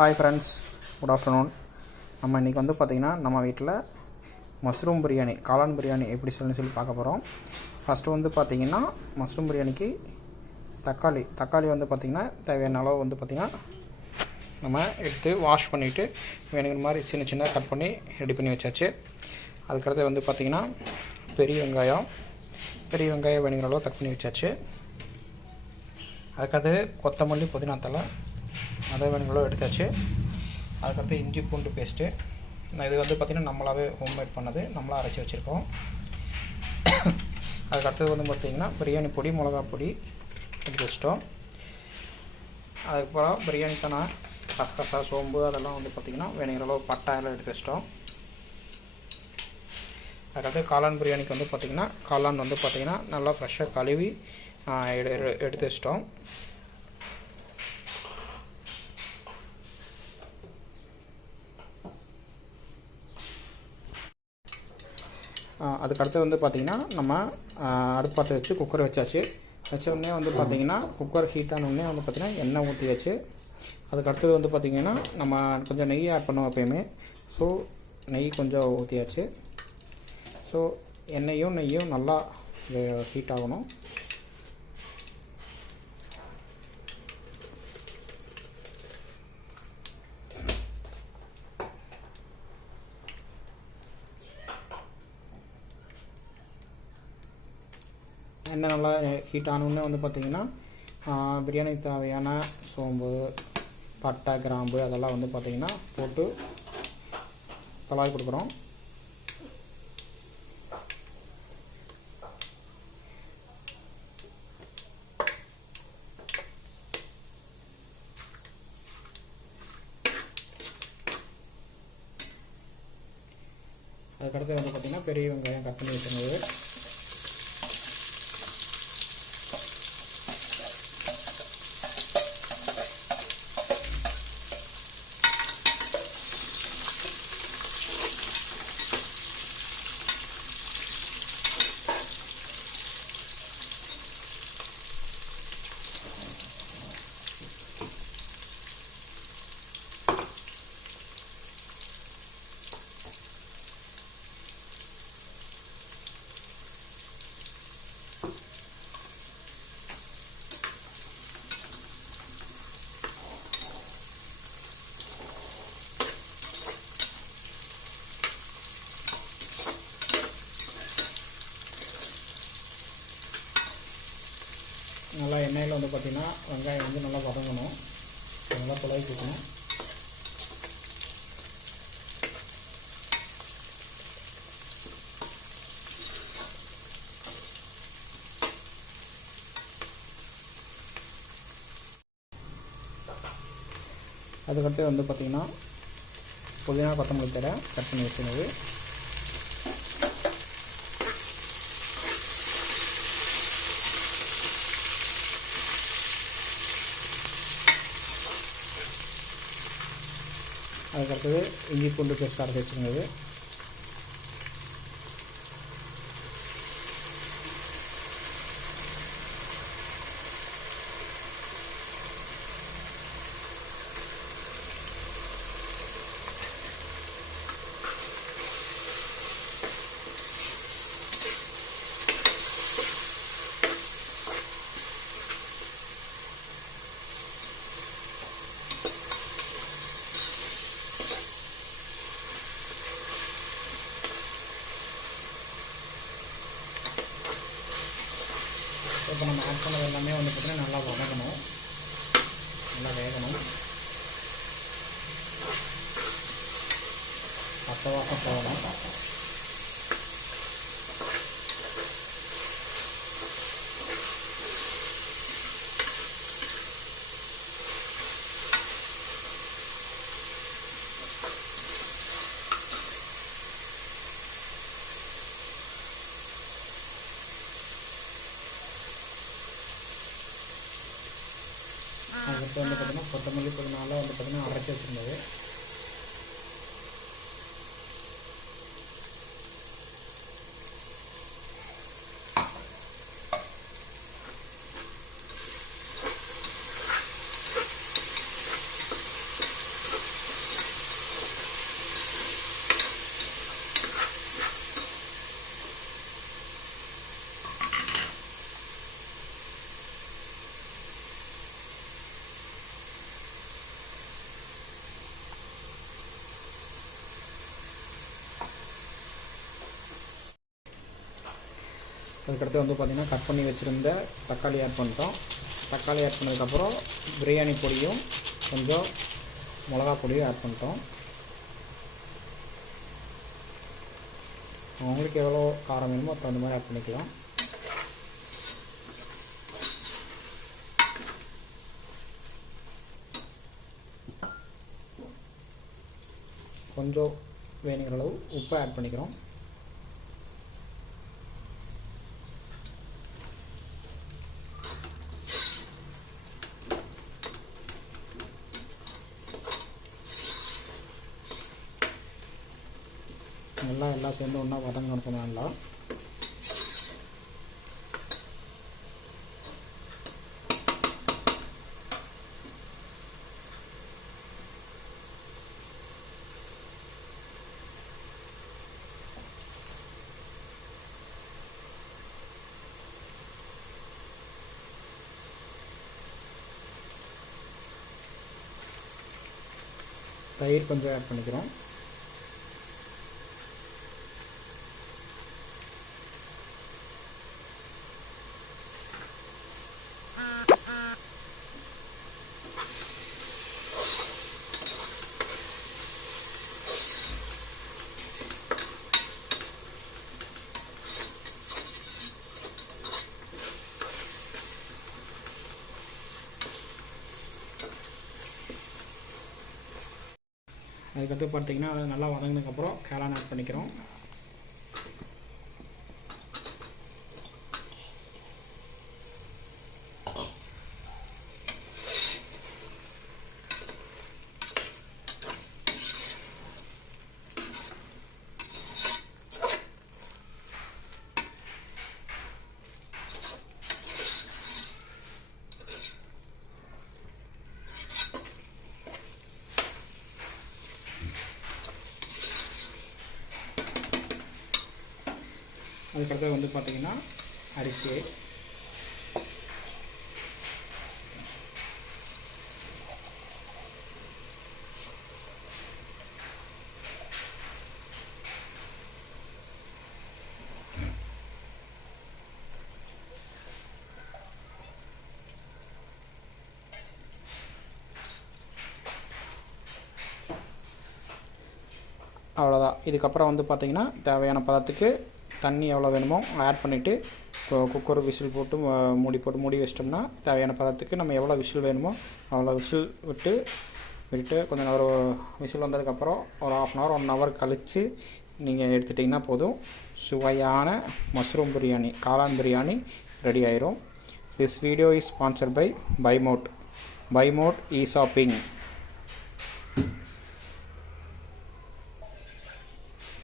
Hi friends, good afternoon. நம்ம இன்றைக்கி வந்து பார்த்திங்கன்னா நம்ம வீட்டில் மஷ்ரூம் பிரியாணி, காளான் பிரியாணி எப்படி சொல்லி பார்க்க போகிறோம். ஃபஸ்ட்டு வந்து பார்த்திங்கன்னா மஷ்ரூம் பிரியாணிக்கு தக்காளி வந்து பார்த்திங்கன்னா தேவையான அளவு வந்து பார்த்திங்கன்னா நம்ம எடுத்து வாஷ் பண்ணிவிட்டு வேணுங்கிற மாதிரி சின்ன கட் பண்ணி ரெடி பண்ணி வச்சாச்சு. அதுக்கடுத்து வந்து பார்த்திங்கன்னா பெரிய வெங்காயம் வேணுங்கிற அளவு கட் பண்ணி வச்சாச்சு. அதுக்கடுத்து கொத்தமல்லி, புதினா தழை அதை வேணுங்களோ எடுத்தாச்சு. அதுக்கடுத்து இஞ்சி பூண்டு பேஸ்ட்டு, இது வந்து பார்த்திங்கன்னா நம்மளாவே ஹோம்மேட் பண்ணது, நம்மளாக அரைச்சி வச்சுருக்கோம். அதுக்கடுத்தது வந்து பார்த்திங்கன்னா பிரியாணி பொடி, மிளகா பொடி எடுத்து வச்சிட்டோம். அதுக்கப்புறம் பிரியாணிக்கான கசகசா, சோம்பு அதெல்லாம் வந்து பார்த்திங்கன்னா வேணுங்கிற அளவு பட்டை எல்லாம் எடுத்து வச்சிட்டோம். அதுக்கடுத்து காளான் பிரியாணிக்கு வந்து பார்த்திங்கன்னா காளான் வந்து பார்த்திங்கன்னா நல்லா ஃப்ரெஷ்ஷாக கழுவி எடுத்து வச்சிட்டோம். அதுக்கடுத்து வந்து பார்த்திங்கன்னா நம்ம அடுப்பாத்தை வச்சு குக்கரை வச்சாச்சு. வச்சோடனே வந்து பார்த்திங்கன்னா குக்கர் ஹீட் ஆனோடனே வந்து பார்த்திங்கன்னா எண்ணெய் ஊற்றியாச்சு. அதுக்கடுத்தது வந்து பார்த்திங்கன்னா நம்ம கொஞ்சம் நெய் ஆட் பண்ணுவோம் எப்பயுமே. ஸோ நெய் கொஞ்சம் ஊற்றியாச்சு. ஸோ நெய்யும் நல்லா ஹீட் ஆகணும். எண்ணெய் நல்லா ஹீட் ஆனோடனே வந்து பார்த்திங்கன்னா பிரியாணிக்கு தேவையான சோம்பு, பட்டை, கிராம்பு அதெல்லாம் வந்து பார்த்திங்கன்னா போட்டு தலாவி கொடுக்குறோம். அதுக்கடுத்து வந்து பார்த்திங்கன்னா பெரிய வெங்காயம் கட் பண்ணி வச்சுருந்தது, நல்லா எண்ணெயில் வந்து பார்த்திங்கன்னா வெங்காயம் வந்து நல்லா வதங்கணும், நல்லா குழாய் கொடுக்கணும். அதுக்கடுத்து வந்து பார்த்திங்கன்னா புதினா, கொத்தமல்லி தழை கட் பண்ணி வச்சுருந்தது, அதுக்கடுத்தது இஞ்சி பூண்டு பேஸ்ட் அரைச்சி வச்சுருந்தது, இப்போ நம்ம ஆட் பண்ணது எல்லாமே வந்து பார்த்திங்கன்னா நல்லா வதங்கணும், நல்லா வேகணும், பச்சை வாசம் போகணும். அதுக்கடுத்து வந்து பார்த்திங்கன்னா கொத்தமல்லி, புதினால வந்து பார்த்திங்கன்னா அரைச்சி வச்சுருந்தது, அதுக்கடுத்து வந்து பார்த்திங்கன்னா கட் பண்ணி வச்சுருந்த தக்காளி ஆட் பண்ணிட்டோம். தக்காளி ஆட் பண்ணதுக்கப்புறம் பிரியாணி பொடியும் கொஞ்சம் மிளகா பொடியும் ஆட் பண்ணிட்டோம். உங்களுக்கு எவ்வளோ காரம் வேணுமோ அப்போ அந்த மாதிரி ஆட் பண்ணிக்கலாம். கொஞ்சம் வேணுங்கிற அளவு உப்பை ஆட் பண்ணிக்கிறோம். எல்லாம் சேர்ந்து ஒன்றா வதங்கணும் நல்லா. தயிர் கொஞ்சம் ஆட் பண்ணிக்கிறோம். அதுக்கடுத்து பார்த்திங்கன்னா அது நல்லா வதங்கினதுக்கப்புறம் காளான் ஆட் பண்ணிக்கிறோம். அதுக்கடுத்து வந்து பார்த்திங்கன்னா அரிசி அவ்வளோதான். இதுக்கப்புறம் வந்து பார்த்திங்கன்னா தேவையான பதத்துக்கு தண்ணி எவ்வளோ வேணுமோ ஆட் பண்ணிவிட்டு குக்கர் விசில் போட்டு மூடி வச்சிட்டோம்னா தேவையான பதத்துக்கு நம்ம எவ்வளோ விசில் வேணுமோ அவ்வளோ விசில் விட்டு கொஞ்சம் நேரம் விசில் வந்ததுக்கப்புறம் ஒரு 1/2 1 ஹவர் கழித்து நீங்கள் எடுத்துட்டிங்கன்னா போதும். சுவையான மஷ்ரூம் பிரியாணி, காளான் பிரியாணி ரெடி ஆயிரும். This video is sponsored by பைமோட் இ ஷாப்பிங்.